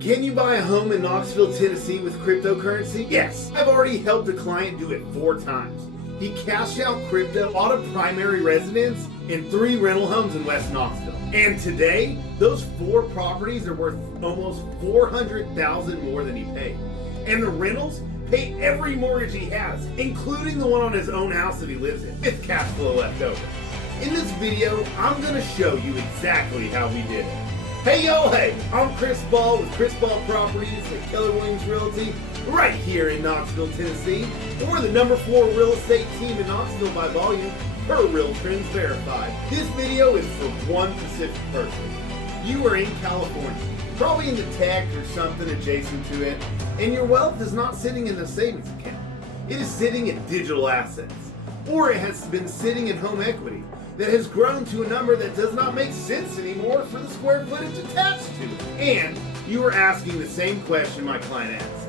Can you buy a home in Knoxville, Tennessee with cryptocurrency? Yes, I've already helped a client do it 4 times. He cashed out crypto, bought a primary residence, and 3 rental homes in West Knoxville. And today, those 4 properties are worth almost $400,000 more than he paid. And the rentals pay every mortgage he has, including the one on his own house that he lives in, with cash flow left over. In this video, I'm going to show you exactly how we did it. Hey yo, hey, I'm Chris Ball with Chris Ball Properties at Keller Williams Realty, right here in Knoxville, Tennessee. And we're the number 4 real estate team in Knoxville by volume per RealTrends Verified. This video is for one specific person. You are in California, probably in the tech or something adjacent to it, and your wealth is not sitting in a savings account. It is sitting in digital assets, or it has been sitting in home equity that has grown to a number that does not make sense anymore for the square footage attached to it. And you are asking the same question my client asked.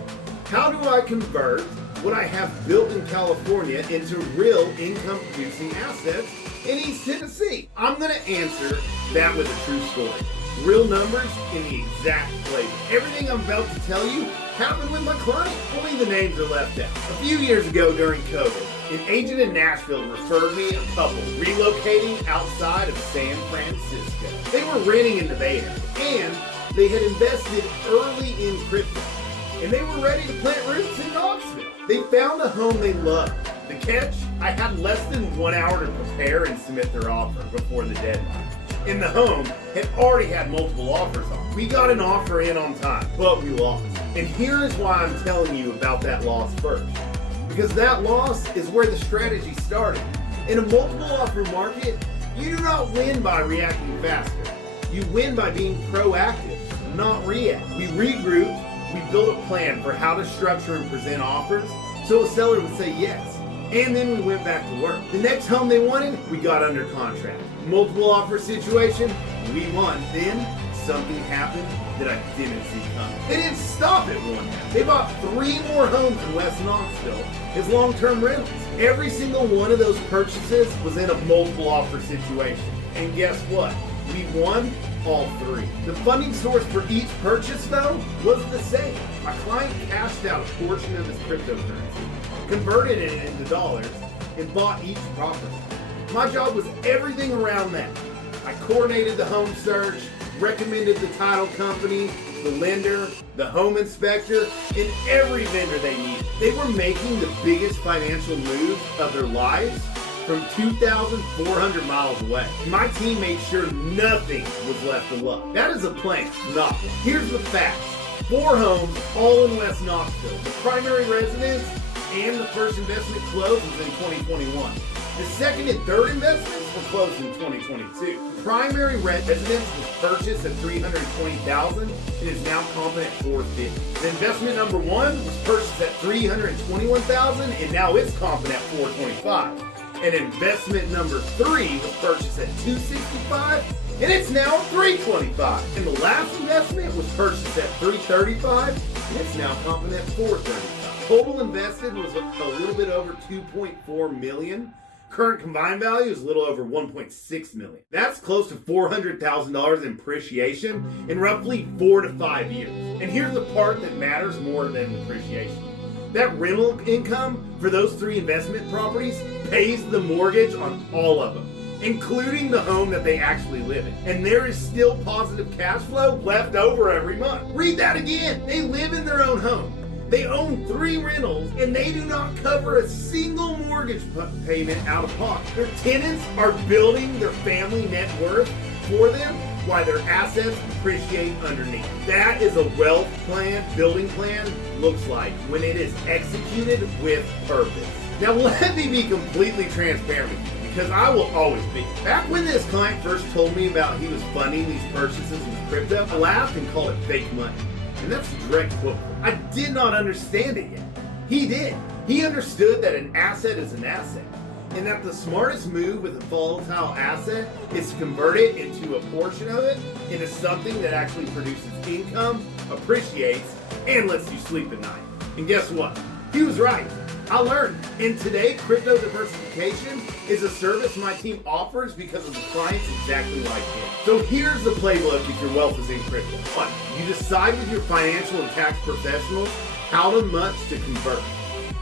How do I convert what I have built in California into real income producing assets in East Tennessee? I'm going to answer that with a true story. Real numbers in the exact playbook. Everything I'm about to tell you happened with my client, only the names are left out. A few years ago during COVID, an agent in Nashville referred me a couple relocating outside of San Francisco. They were renting in the Bay Area, and they had invested early in crypto, and they were ready to plant roots in Knoxville. They found a home they loved. The catch? I had less than 1 hour to prepare and submit their offer before the deadline. And the home had already had multiple offers on it. We got an offer in on time, but we lost. And here is why I'm telling you about that loss first. Because that loss is where the strategy started. In a multiple offer market, you do not win by reacting faster. You win by being proactive, not react. We regrouped, we built a plan for how to structure and present offers so a seller would say yes. And then we went back to work. The next home they wanted, we got under contract. Multiple offer situation, we won. Then something happened that I didn't see coming. They didn't stop at one. They bought 3 more homes in West Knoxville as long-term rentals. Every single one of those purchases was in a multiple offer situation. And guess what? We won all 3. The funding source for each purchase, though, was the same. My client cashed out a portion of his cryptocurrency, converted it into dollars, and bought each property. My job was everything around that. I coordinated the home search, recommended the title company, the lender, the home inspector, and every vendor they needed. They were making the biggest financial move of their lives from 2,400 miles away. My team made sure nothing was left to luck. That is a plan, not one. Here's the facts. 4 homes, all in West Knoxville. The primary residence and the first investment closed was in 2021. The second and third investments were closed in 2022. Primary residence was purchased at $320,000 and is now comping at $450,000. The investment number 1 was purchased at $321,000 and now it's comping at $425,000. And investment number 3 was purchased at $265,000 and it's now $325,000. And the last investment was purchased at $335,000 and it's now comping at $435,000. Total invested was a little bit over $2.4 million. Current combined value is a little over $1.6 million. That's close to $400,000 in appreciation in roughly 4 to 5 years. And here's the part that matters more than appreciation. That rental income for those 3 investment properties pays the mortgage on all of them, including the home that they actually live in. And there is still positive cash flow left over every month. Read that again. They live in their own home. They own 3 rentals, and they do not cover a single mortgage payment out of pocket. Their tenants are building their family net worth for them while their assets appreciate underneath. That is a wealth plan, building plan, looks like when it is executed with purpose. Now let me be completely transparent with you, because I will always be. Back when this client first told me about he was funding these purchases with crypto, I laughed and called it fake money. And that's a direct quote. I did not understand it yet. He did. He understood that an asset is an asset, and that the smartest move with a volatile asset is to convert it into a portion of it into something that actually produces income, appreciates, and lets you sleep at night. And guess what? He was right. I learned. And today, crypto diversification is a service my team offers because of the clients exactly like him. So here's the playbook if your wealth is in crypto. 1. You decide with your financial and tax professionals how much to convert.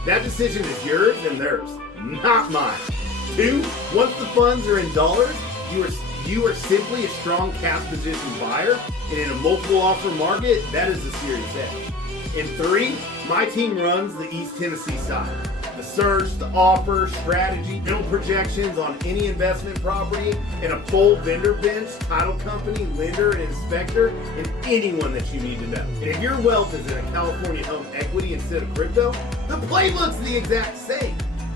That decision is yours and theirs, not mine. 2. Once the funds are in dollars, you are simply a strong cash position buyer, and in a multiple offer market, that is a serious edge. And 3, my team runs the East Tennessee side. The search, the offer, strategy, rental projections on any investment property, and a full vendor bench, title company, lender, and inspector, and anyone that you need to know. And if your wealth is in a California home equity instead of crypto, the playbook's the exact same.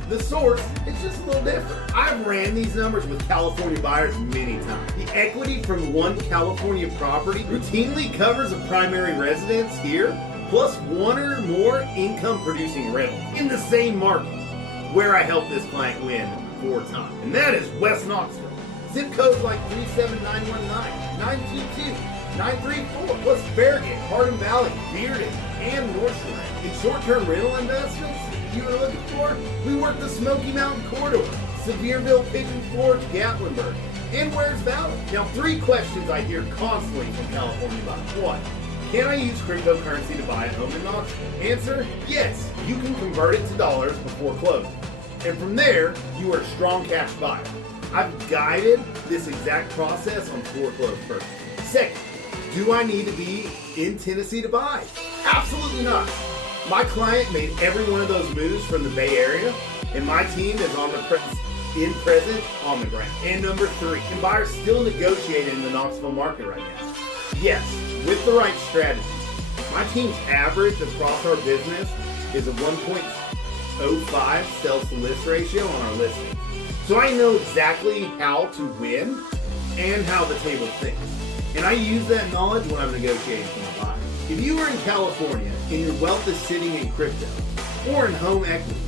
The source is just a little different. I've ran these numbers with California buyers many times. The equity from one California property routinely covers a primary residence here, plus one or more income-producing rentals in the same market, where I helped this client win 4 times. And that is West Knoxville. Zip codes like 37919, 922, 934, plus Farragut, Hardin Valley, Bearden, and North Shore. In short-term rental investments you were looking for, we work the Smoky Mountain Corridor, Sevierville, Pigeon Forge, Gatlinburg, and Wares Valley. Now, 3 questions I hear constantly from California buyers. 1. Can I use cryptocurrency to buy a home in Knoxville? Answer, yes. You can convert it to dollars before closing. And from there, you are a strong cash buyer. I've guided this exact process on foreclosed purchases. 2nd, do I need to be in Tennessee to buy? Absolutely not. My client made every one of those moves from the Bay Area, and my team is on the present on the ground. And number 3, can buyers still negotiate in the Knoxville market right now? Yes, with the right strategy. My team's average across our business is a 1.05 sales to list ratio on our listings. So I know exactly how to win and how the table thinks. And I use that knowledge when I'm negotiating for my buyers. If you are in California and your wealth is sitting in crypto or in home equity,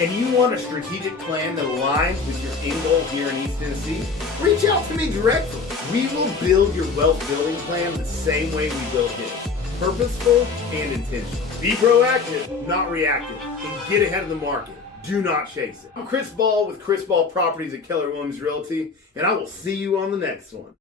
and you want a strategic plan that aligns with your end goal here in East Tennessee, reach out to me directly. We will build your wealth building plan the same way we built his. Purposeful and intentional. Be proactive, not reactive, and get ahead of the market. Do not chase it. I'm Chris Ball with Chris Ball Properties at Keller Williams Realty, and I will see you on the next one.